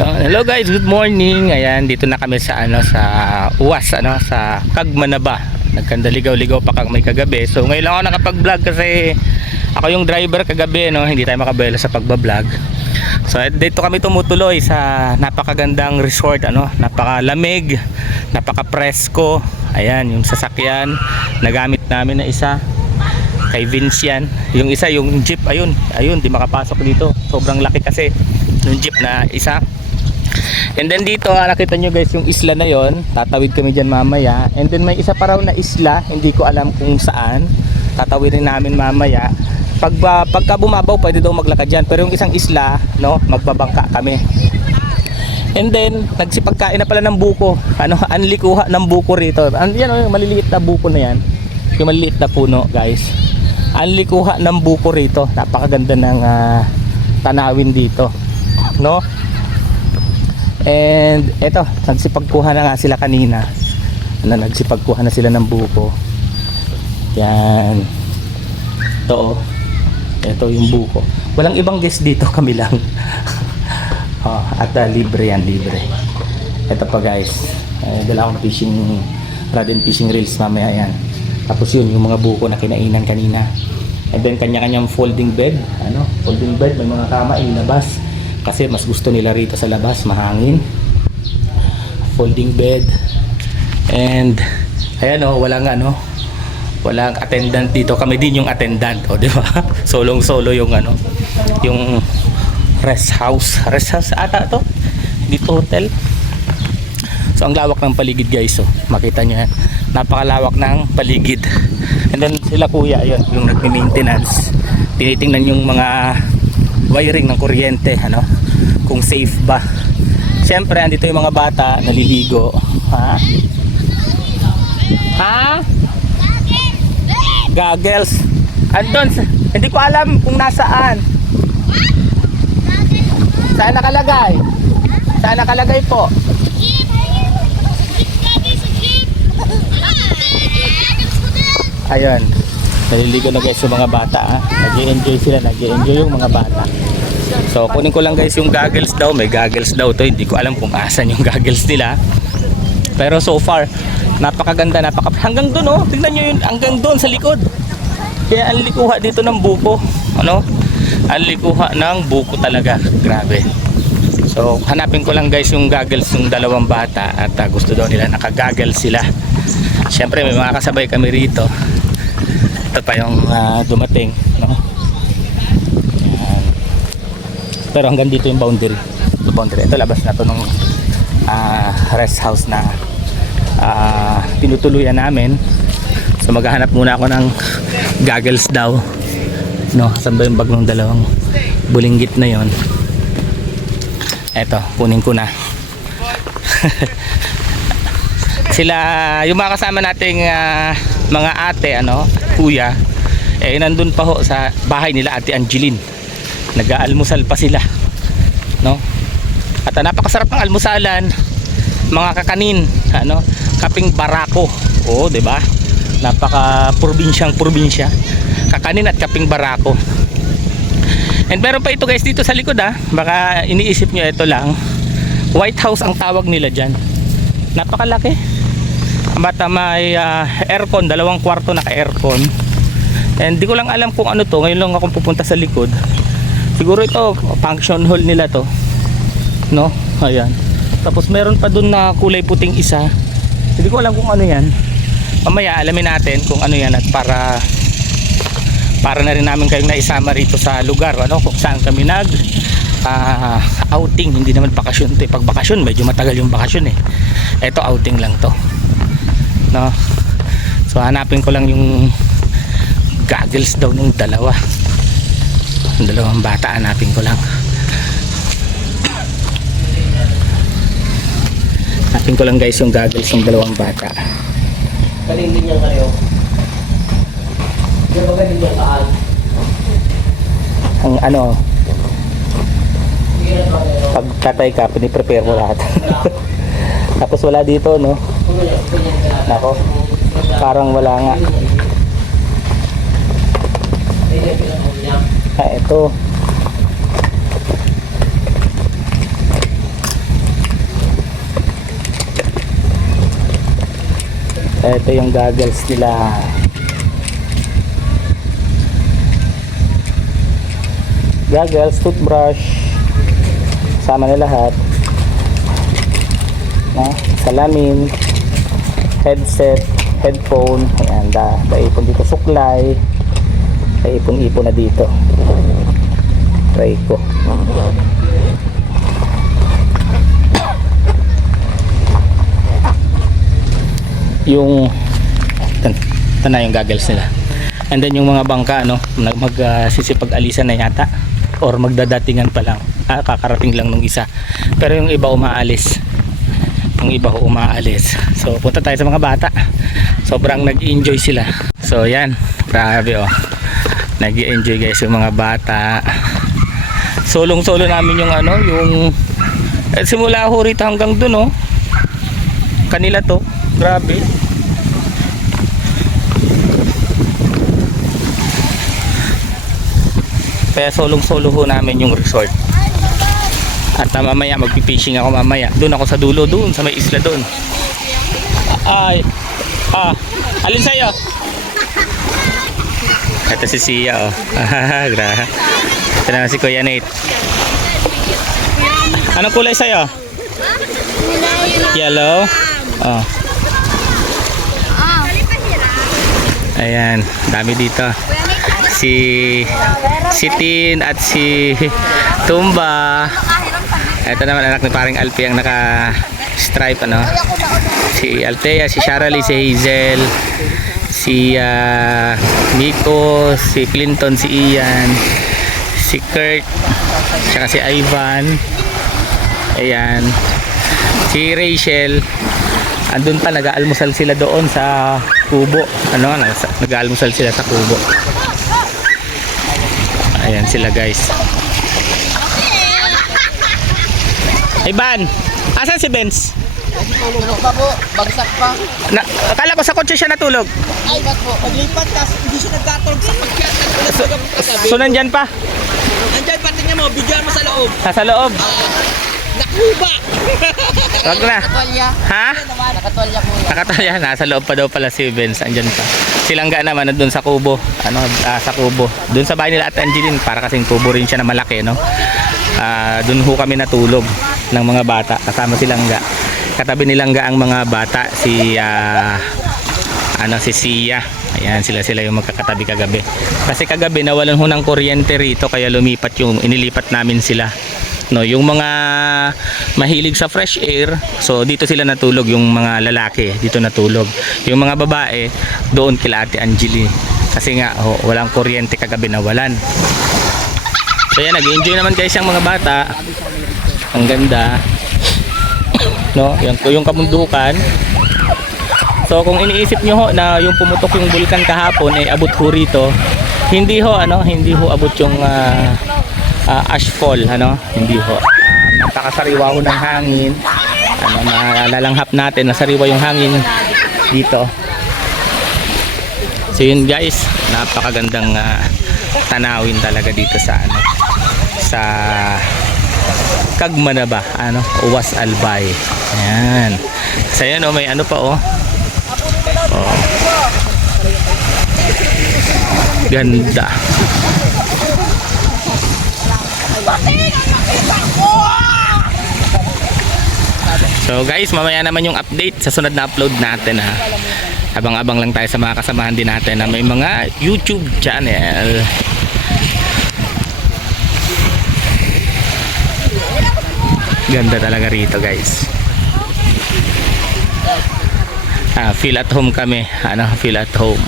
Hello guys, good morning. Ayan, dito na kami sa sa UAS, sa Cagmanaba. Nagkandaligaw-ligaw pa kang may kagabi. So ngayon lang ako nakapag-vlog kasi ako yung driver kagabi, hindi tayo makabela sa pagba-vlog. So dito kami tumutuloy sa napakagandang resort, napakalamig, napaka-presko. Ayan, yung sasakyan nagamit namin na isa kay Vince yan. Yung isa, yung jeep, ayun, di makapasok dito. Sobrang laki kasi yung jeep na isa. And then dito, nakita nyo guys yung isla na yon. Tatawid kami dyan mamaya. And then may isa pa raw na isla, hindi ko alam kung saan. Tatawidin namin mamaya. Pagka bumabaw, pwede daw maglakad dyan. Pero yung isang isla, magbabangka kami. And then, nagsipagkain na pala ng buko. Anlikuha ng buko rito. Yan, yung maliliit na buko na yan. Yung maliliit na puno, guys. Anlikuha ng buko rito. Napakaganda ng tanawin dito. No? And eto, nagsipagkuha na nga sila kanina. Nagsipagkuha na sila ng buko. Yan. Ito, ito yung buko. Walang ibang guest dito, kami lang. At libre yan, libre. Ito pa guys, dala akong fishing rod and fishing reels mamaya yan. Tapos yun, yung mga buko na kinainan kanina. And then kanya-kanyang folding bed. Folding bed, may mga kama ilabas. Kasi mas gusto nila rito sa labas, mahangin. Folding bed. And ayan walang attendant dito. Kami din yung attendant, di ba? Solong-solo yung yung rest house ata to. Dito hotel. So ang lawak ng paligid guys, makita nyo yan. Napakalawak ng paligid. And then sila kuya, ayun, yung nagme-maintenance. Tinitingnan yung mga wiring ng kuryente, kung safe ba. Siyempre andito yung mga bata naliligo. Goggles. Andun, hindi ko alam kung nasaan. Saan nakalagay? Saan nakalagay po? Ayun, naliligo na guys yung mga bata. Nag-i-enjoy sila, nag-i-enjoy yung mga bata. So kunin ko lang guys yung goggles daw. May goggles daw to, hindi ko alam kung asan yung goggles nila. Pero so far, napakaganda, hanggang dun tingnan nyo yun, hanggang dun sa likod. Kaya ang likuha dito ng buko. Ang likuha ng buko talaga, grabe. So hanapin ko lang guys yung goggles ng dalawang bata. At gusto daw nila naka-goggles sila. Siyempre may mga kasabay kami rito. Ito pa yung dumating, Pero hanggang dito yung boundary. Ito labas na to ng rest house na tinutuluyan namin. So maghahanap muna ako ng goggles daw. Saan ba yung bag ng dalawang bulinggit na yon? Eto, kunin ko na. Sila, yung mga kasama nating mga ate, kuya, nandun pa ho sa bahay nila Ate Angeline. Nag-aalmusal pa sila, At napakasarap ng almusalan, mga kakanin, kaping barako. Di ba? Napaka probinsya. Kakanin at kaping barako. And meron pa ito guys dito sa likod, baka iniisip nyo ito lang. White House ang tawag nila dyan. Napakalaki. Bata may aircon, 2 kwarto naka-aircon. And di ko lang alam kung ano to. Ngayon lang akong pupunta sa likod. Siguro ito function hall nila to. Ayan. Tapos meron pa dun na kulay puting isa. Hindi ko alam kung ano yan. Mamaya alamin natin kung ano yan. At para na rin namin kayong naisama rito sa lugar, kung saan kami outing. Hindi naman bakasyon to. Pag bakasyon medyo matagal yung bakasyon Ito outing lang to. So hanapin ko lang yung goggles daw ng dalawang bata. Hanapin ko lang. Hanapin ko lang guys yung goggles ng dalawang bata. Galing din yan kayo. Di ba galing yan kaan? Ang pag tatay ka, piniprepare mo lahat. Tapos wala dito, Nako, parang wala nga. Ito. Ito yung goggles nila. Goggles, toothbrush, sama na lahat. Salamin, headset, headphone. Ayan, daipon dito suklay. Daipon-ipon na dito. Try ko. Yung tanay yung goggles nila. And then yung mga bangka sisipag-alisan na yata or magdadatingan pa lang. Kakarating lang nung isa. Pero yung iba umaalis. So punta tayo sa mga bata. Sobrang nag-enjoy sila. So yan, grabe oh. Nag-enjoy guys yung mga bata. Solong-solo namin yung simula ho rito hanggang dun oh. Kanila to. Grabe. Kaya solong-solo ho namin yung resort. At mamaya magpipishing ako mamaya. Doon ako sa dulo, doon sa may isla doon. Alin sa'yo? Ito si Sia oh. Grabe. Ito naman si Kuya Nate. Anong kulay sa'yo? Yellow? Oh. Ayan, dami dito. Si Tin at si Tumba. Ito naman anak ni paring Alpi ang naka-stripe Si Althea, si Sharalee, si Hazel, si Miko, si Clinton, si Ian, si Kurt, saka si Ivan. Ayan. Si Rachel. Andun pa, nag-aalmusal sila doon sa kubo. Nag-aalmusal sila sa kubo. Ayan sila guys. Ivan, asan si Benz? Tulog pa po, bagsak pa. Akala ko sa kotse siya natulog. Ay, ba't po? Paglipat ka, hindi siya nagkatulog sa pagkat. So nandyan pa? Nandiyan pa, tingnan mo, bigyan mo sa loob. Sa loob? Nakuba! Wag na. Nakatolya. Ha? Nakatolya po. Nakatolya, nasa loob pa daw pala si Benz. Andyan pa. Silangga naman nandun sa kubo. Sa kubo. Doon sa bahay nila Ate Angeline, para kasing kubo rin siya na malaki, no? Doon ho kami natulog ng mga bata. Kasama si Langga. Katabi ni Langga ang mga bata, si Sia. Ayan, sila yung magkakatabi kagabi. Kasi kagabi nawalan ho ng kuryente rito, kaya inilipat namin sila. No, yung mga mahilig sa fresh air, so dito sila natulog, yung mga lalaki dito natulog. Yung mga babae doon kila Ate Angeline. Kasi nga walang kuryente kagabi, nawalan. So yan, nag-enjoy naman guys yung mga bata. Ang ganda. No, yung kamundukan. So kung iniisip nyo ho na yung pumutok yung bulkan kahapon ay abot ho rito, hindi ho abot yung ashfall, hindi ho. Napakasariwa ho ng hangin. Nalalanghap natin, nasariwa yung hangin dito. So yun guys, napakagandang tanawin talaga dito sa sa Kagmanaba, Uwas Albay. Ayan. So yan may pa ganda. So guys, mamaya naman yung update sa sunod na upload natin ha. Abang-abang lang tayo sa mga kasamahan din natin na may mga YouTube channel. Ganda talaga rito guys. Feel at home kami. Feel at home.